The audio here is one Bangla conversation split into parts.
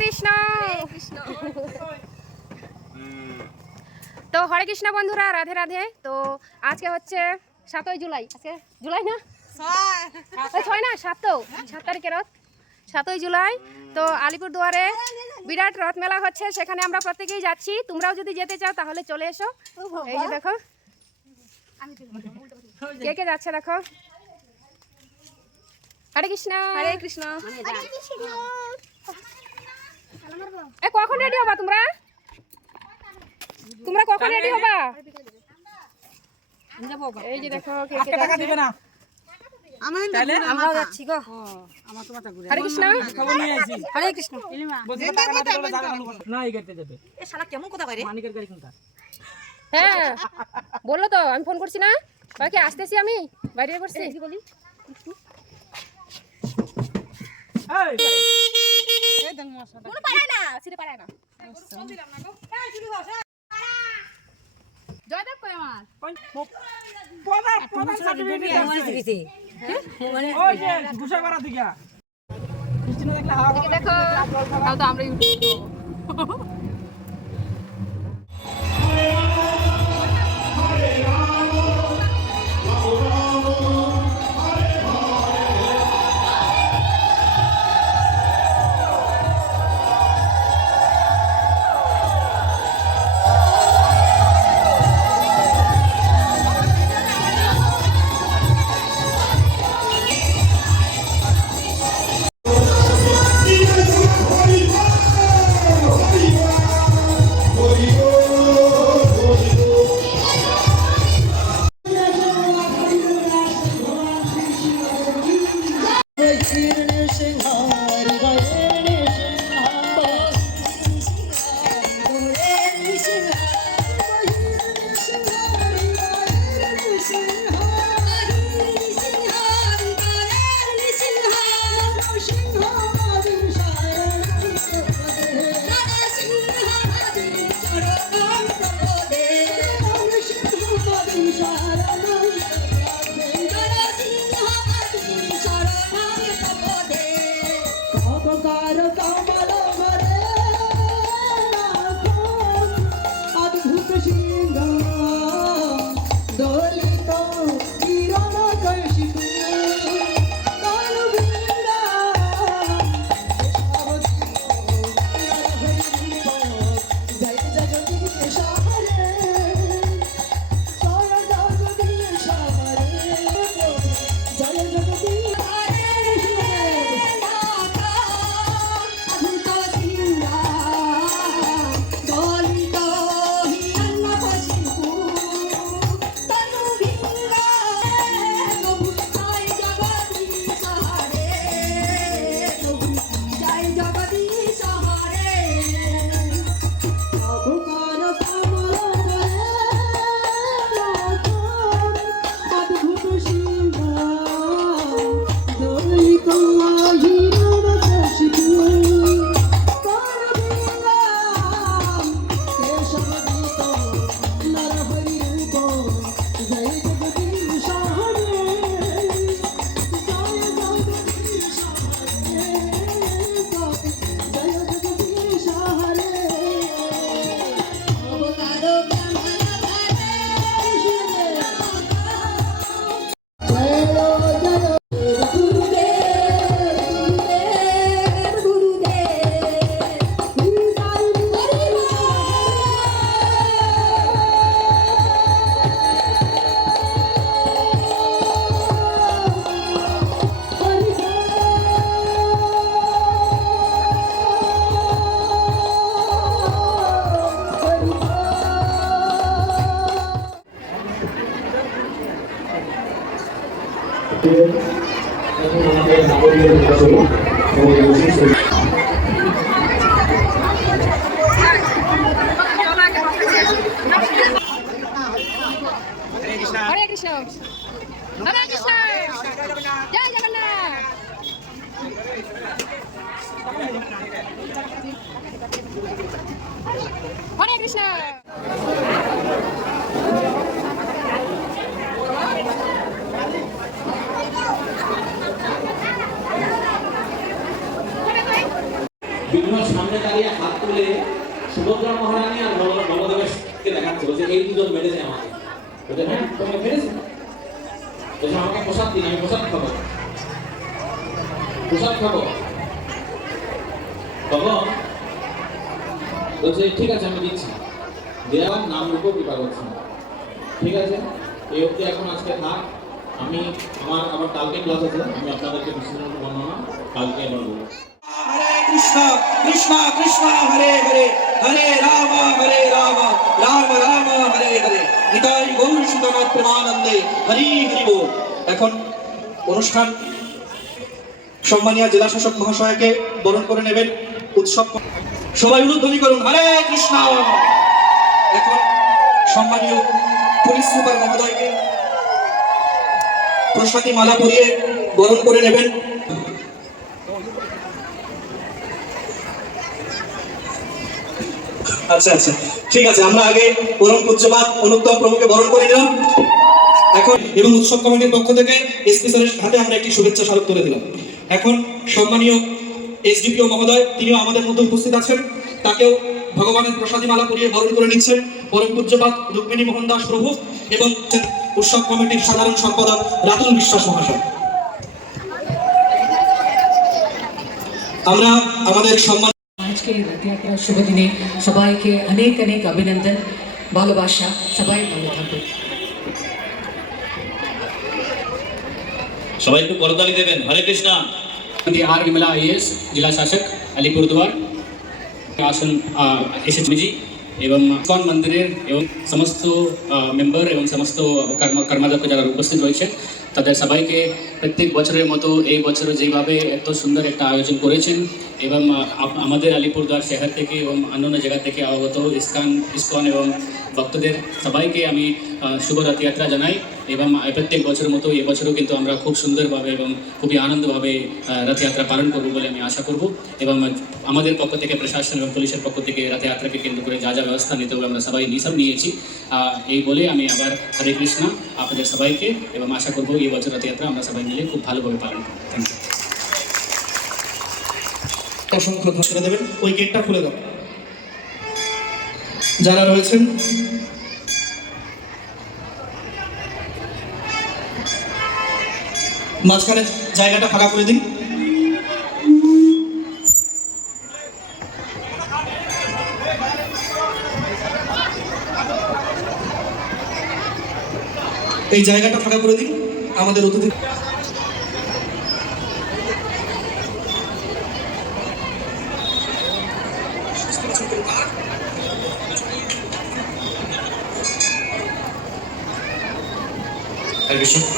কৃষ্ণ। তো হরে কৃষ্ণ বন্ধুরা রাধে রাধে। তো আজকে হচ্ছে সাতই জুলাই। আজকে জুলাই না? ছয়। না? সাত তো? সাত তারিখের রথ সাতই জুলাই। তো আলিপুর দুয়ারে বিরাট রথ মেলা হচ্ছে সেখানে আমরা প্রত্যেকেই যাচ্ছি। তোমরাও যদি যেতে চাও তাহলে চলে এসো। এই যে দেখো। কে কে যাচ্ছে দেখো? হরে কৃষ্ণ। হরে কৃষ্ণ। এ কখন রেডি হবা তোমরা? তোমরা কখন রেডি হবা? এই যে দেখো কে কে টাকা দিবে না। আমরাও যাচ্ছি গো। হরে কৃষ্ণ। খবর নিয়ে আইছি হরে কৃষ্ণ। না দিলে জায়গা আলু করো। না এই গাড়িতে যাবে। এ শালা কেমন কথা কয় রে? মানিকের গাড়ি কোনটা? হ্যাঁ বলল তো আমি ফোন করছি না। বাকি আসতেছি আমি বাইরে করছি। বলি। এই কোনো পারে না সিরে পারে না। জয়দেব কই আমার? প্রধান প্রধান সার্টিফিকেট মনে শিখেছি মানে ওই যে ঘুষা হাওয়া এদিকে দেখো। তাও তো আমরা ইউটিউব দেওয়ার নাম রূপও দিতে পারছি না ঠিক আছে? এই অবধি এখন আজকে থাক। আমি আমার আবার কালকে ক্লাস আছে। আমি আপনাদেরকে বিশ্লেষণ বর্ণনা কালকে আবার বলব। কৃষ্ণ কৃষ্ণ হরে হরে হরে রাম হরে রাম রাম রাম, হরে হরে। গৌর হরি হরি এখন অনুষ্ঠান সম্মানীয় জেলা শাসক মহাশয়কে বরণ করে নেবেন উৎসব। সবাই উদ্বোধনী করুন। হরে কৃষ্ণ! এখন সম্মানীয় পুলিশ সুপার মহোদয়কে প্রসাদী মালা পরিয়ে বরণ করে নেবেন। আচ্ছা আচ্ছা। ঠিক আছে, আমরা আগে পরম পূজ্যপাত অনুত্তম প্রভুকে বরণ করে নিলাম। এখন এবং উৎসব কমিটির পক্ষ থেকে স্যারের হাতে আমরা একটি শুভেচ্ছা স্মারক তুলে দিলাম। এখন সম্মানীয় এসডিপিও মহোদয়, তিনিও আমাদের মধ্যে উপস্থিত আছেন। তাকেও ভগবানের প্রসাদী মালা পরিয়ে বরণ করে নিচ্ছেন পরম পূজ্যপাত রুক্মিণী মোহন দাস প্রভু এবং উৎসব কমিটির সাধারণ সম্পাদক রাতুল বিশ্বাস মহাশয়। আমরা আমাদের সম্মান আজকে রথযাত্রার শুভ দিনে সবাইকে অনেক অনেক অভিনন্দন ভালোবাসা সবাই ভালো থাকবে সবাই একটু করতালি দেবেন। হরে কৃষ্ণ। আর বিমলা আইএস জেলা শাসক আলিপুরদুয়ার। আসন এসেছি जी এবং ইস্কন মন্দিরের এবং সমস্ত মেম্বার এবং সমস্ত কর্ম, কর্মাধ্যক্ষ যারা উপস্থিত রয়েছেন, তাদের সবাইকে প্রত্যেক বছরের মতো এই বছরও যেভাবে এত সুন্দর একটা আয়োজন করেছেন এবং আমাদের আলিপুরদুয়ার শহর থেকে এবং অন্যান্য জায়গা থেকে আগত ইস্কন ইস্কন এবং ভক্তদের সবাইকে আমি শুভ রথযাত্রা জানাই। এবং প্রত্যেক বছরের মতো এবছরও কিন্তু আমরা খুব সুন্দরভাবে এবং খুবই আনন্দভাবে রথযাত্রা পালন করব বলে আমি আশা করব। এবং আমাদের পক্ষ থেকে প্রশাসন এবং পুলিশের পক্ষ থেকে রথযাত্রাকে কেন্দ্র করে যা যা ব্যবস্থা নিতে হবে আমরা সবাই নিসব নিয়েছি। এই বলে আমি আবার হরে কৃষ্ণ আপনাদের সবাইকে এবং আশা করব এই বছর রথযাত্রা আমরা সবাই মিলে খুব ভালোভাবে পালন করব। থ্যাংক ইউ অসংখ্য ঘোষণা দেবেন ওই গেটটা খুলে দাও। যারা রয়েছেন মাঝখানে জায়গাটা ফাঁকা করে দিন। এই জায়গাটা ফাঁকা করে দিন আমাদের অতিথি কৃষ্ণ শ্রীকৃষ্ণ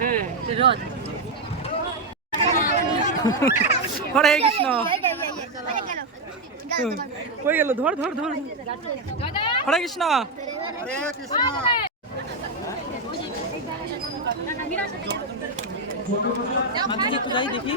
হ্যাঁ, হরে কৃষ্ণ। কই গেল ধর ধর ধর। হরে কৃষ্ণ। দেখি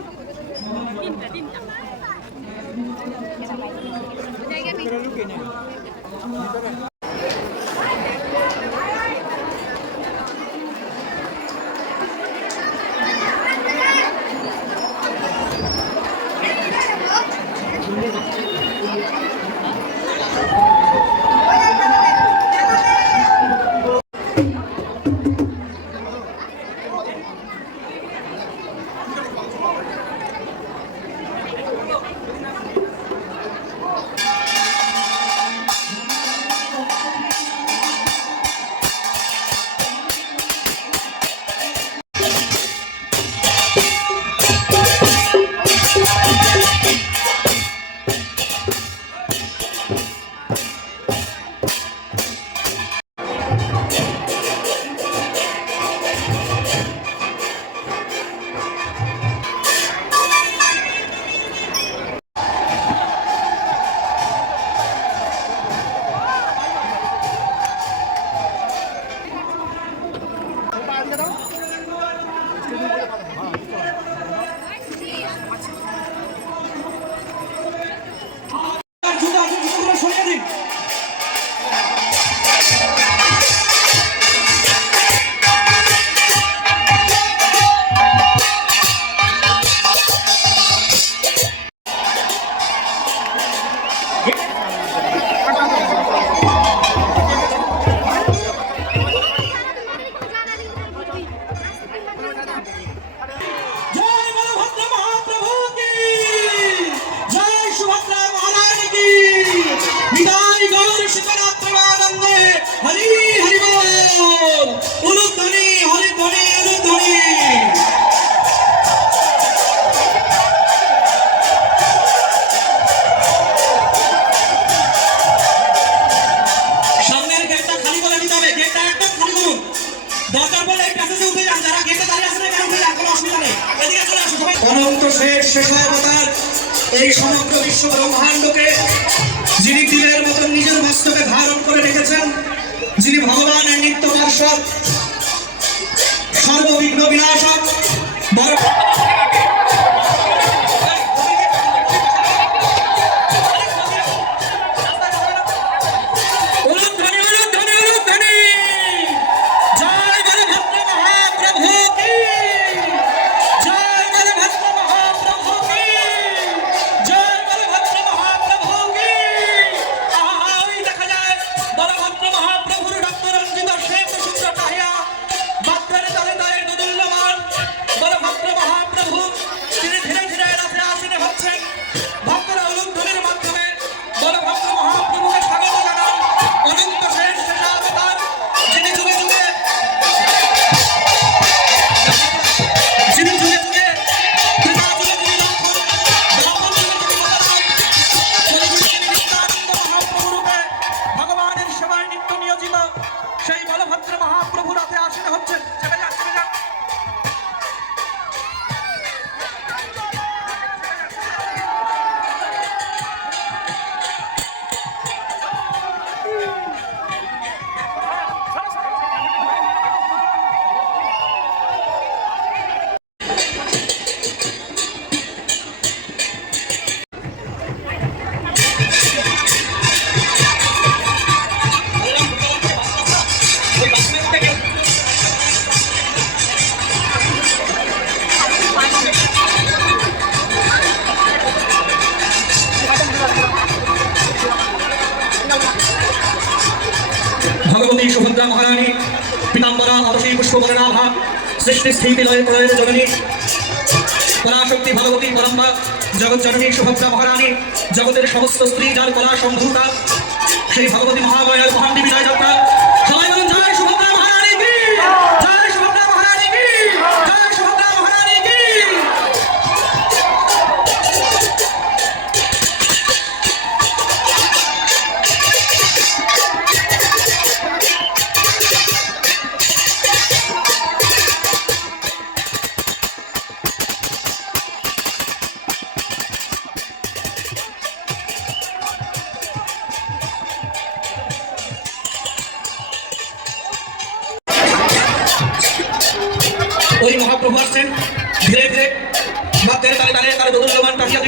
জগতী পরম্বা জগৎ জননী সুভদ্রা মহারানী, জগতের সমস্ত স্ত্রী, যার কলা, সম্ভূতা, সেই ভগবতী মহামায়ার মহান বিজয় যাত্রা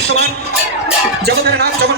দৃশ্যমান জগতের নাম যখন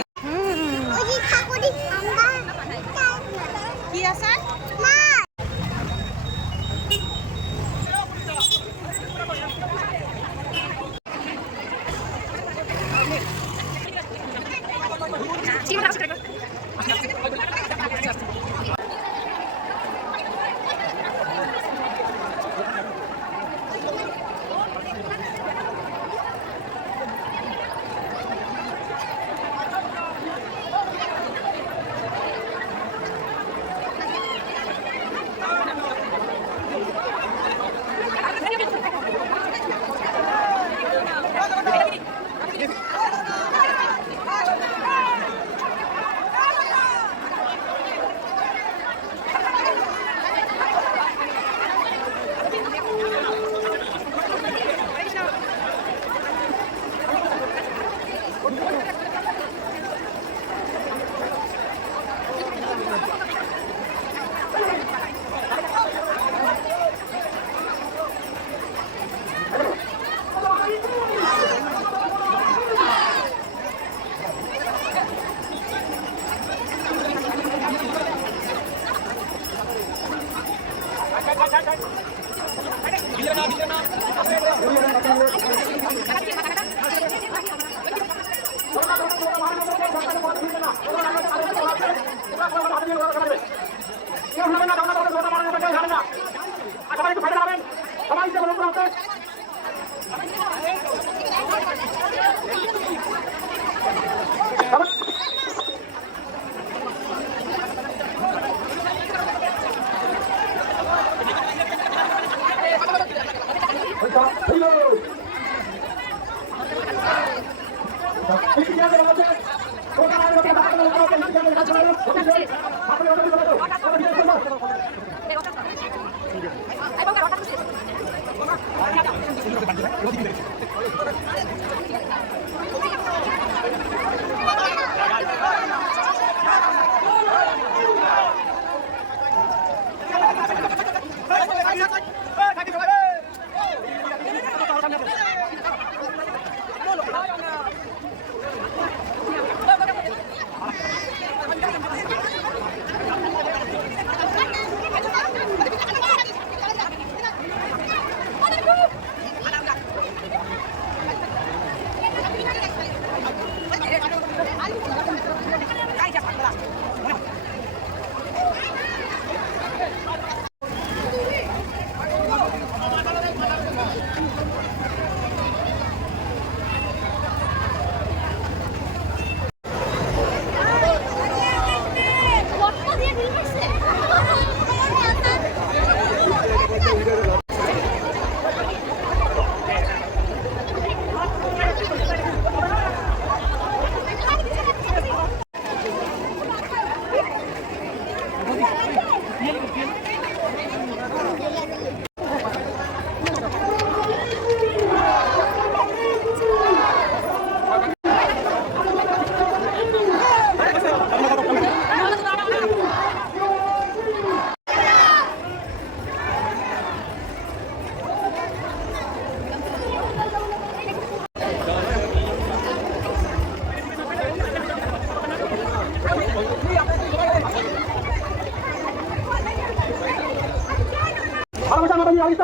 আলিত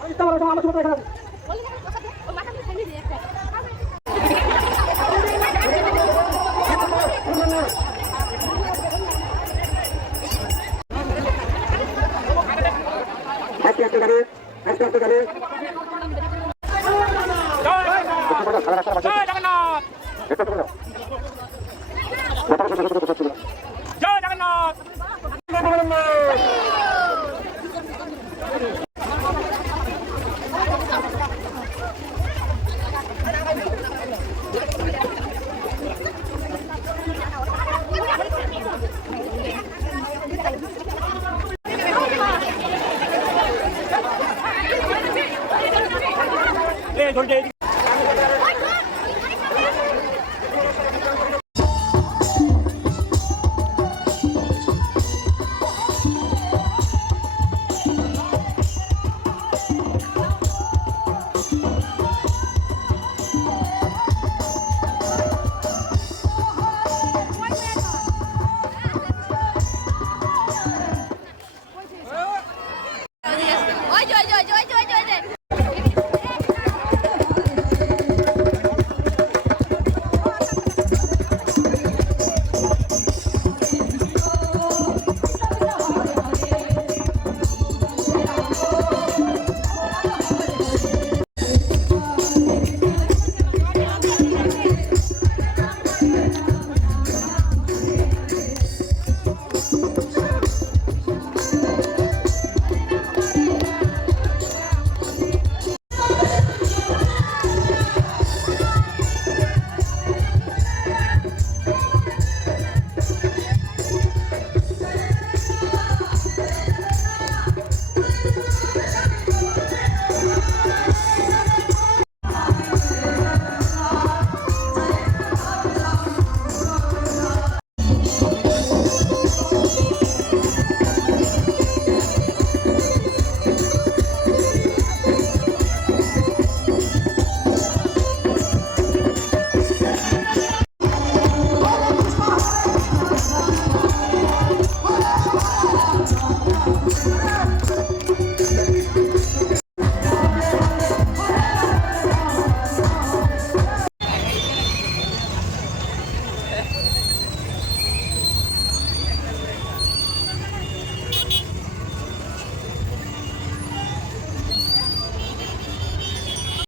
আলিত আমার সমাজ ছোট